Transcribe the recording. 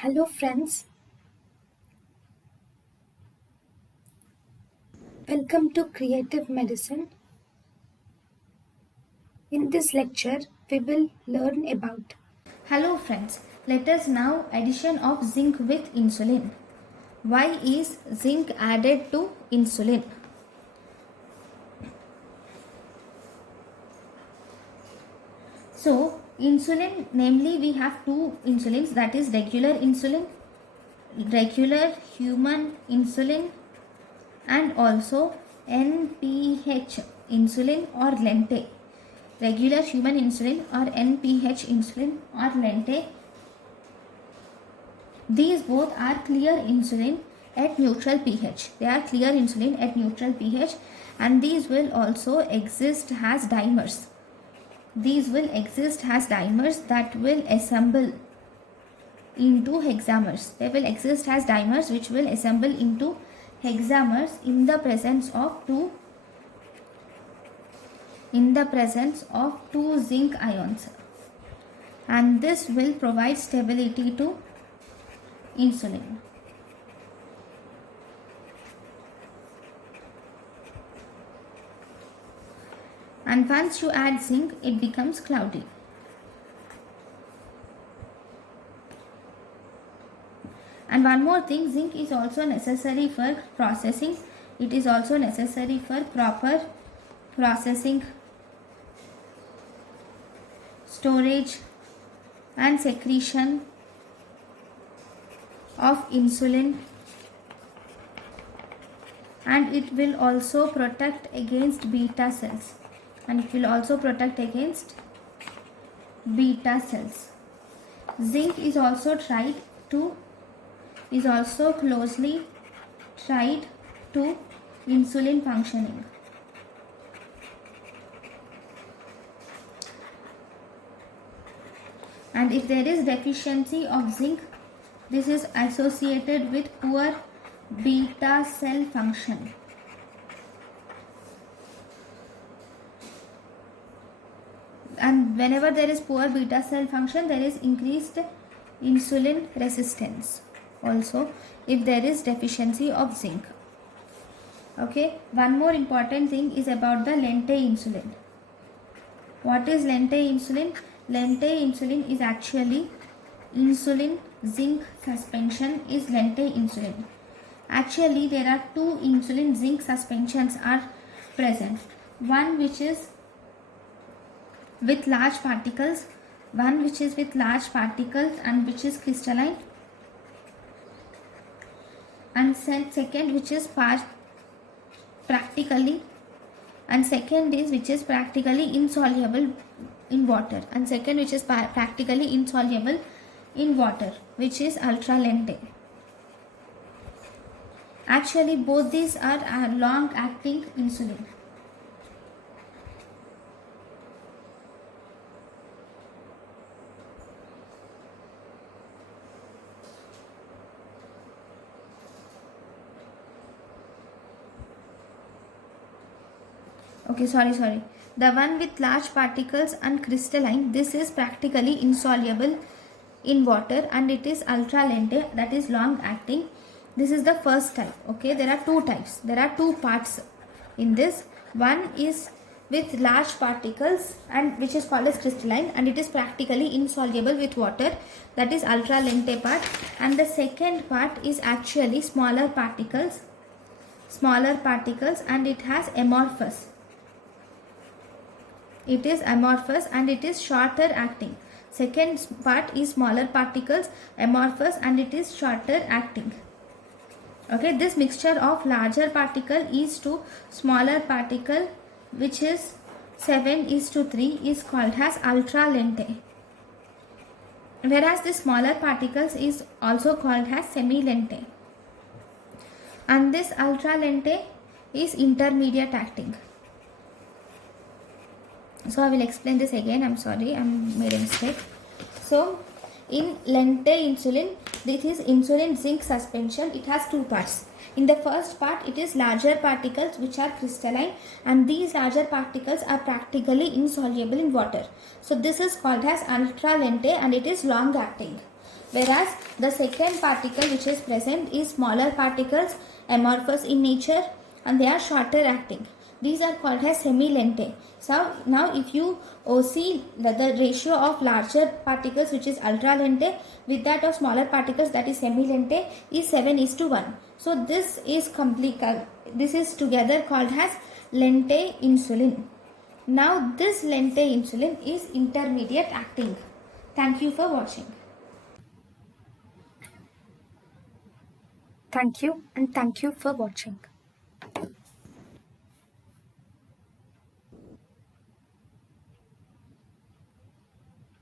Hello friends, welcome to Creative Medicine. In this lecture, we will learn about. Hello friends, let us now addition of zinc with insulin. Why is zinc added to insulin? So insulin, namely we have two insulins, that is regular human insulin, and also NPH insulin or lente. Regular human insulin or NPH insulin or lente. These both are clear insulin at neutral pH. They are clear insulin at neutral pH, and these will also exist as dimers. These will exist as dimers that will assemble into hexamers. They will exist as dimers which will assemble into hexamers in the presence of two zinc ions, and this will provide stability to insulin. And once you add zinc, it becomes cloudy. And one more thing, zinc is also necessary for processing. It is also necessary for proper processing, storage and secretion of insulin, and it will also protect against beta cells. Zinc is also closely tied to insulin functioning. And if there is deficiency of zinc, this is associated with poor beta cell function. And whenever there is poor beta cell function, there is increased insulin resistance also if there is deficiency of zinc. Okay, one more important thing is about the lente insulin. What is lente insulin? Lente insulin is actually insulin zinc suspension is lente insulin. Actually, there are two insulin zinc suspensions are present. One which is with large particles, and which is crystalline, and second which is practically insoluble in water, which is ultra lente. Actually, both these are long acting insulin. Okay, sorry. The one with large particles and crystalline, this is practically insoluble in water, and it is ultra lente, that is long acting. This is the first type. Okay, there are two types. There are two parts in this. One is with large particles and which is called as crystalline, and it is practically insoluble with water, that is ultra lente part. And the second part is actually smaller particles, and it has amorphous. It is amorphous and it is shorter acting. Second part is smaller particles, amorphous, and it is shorter acting. Okay, this mixture of larger particle is to smaller particle, which is 7:3, is called as ultra lente. Whereas the smaller particles is also called as semi lente. And this ultra lente is intermediate acting. So I will explain this again. I'm sorry, I made a mistake. So in lente insulin, this is insulin zinc suspension. It has two parts. In the first part, it is larger particles which are crystalline, and these larger particles are practically insoluble in water. So this is called as ultra lente, and it is long acting. Whereas the second particle which is present is smaller particles, amorphous in nature, and they are shorter acting. These are called as semi-lente. So now if you see the ratio of larger particles, which is ultra-lente, with that of smaller particles, that is semi-lente, is 7:1. So this is complete. This is together called as lente insulin. Now this lente insulin is intermediate acting. Thank you for watching. Thank you, and thank you for watching.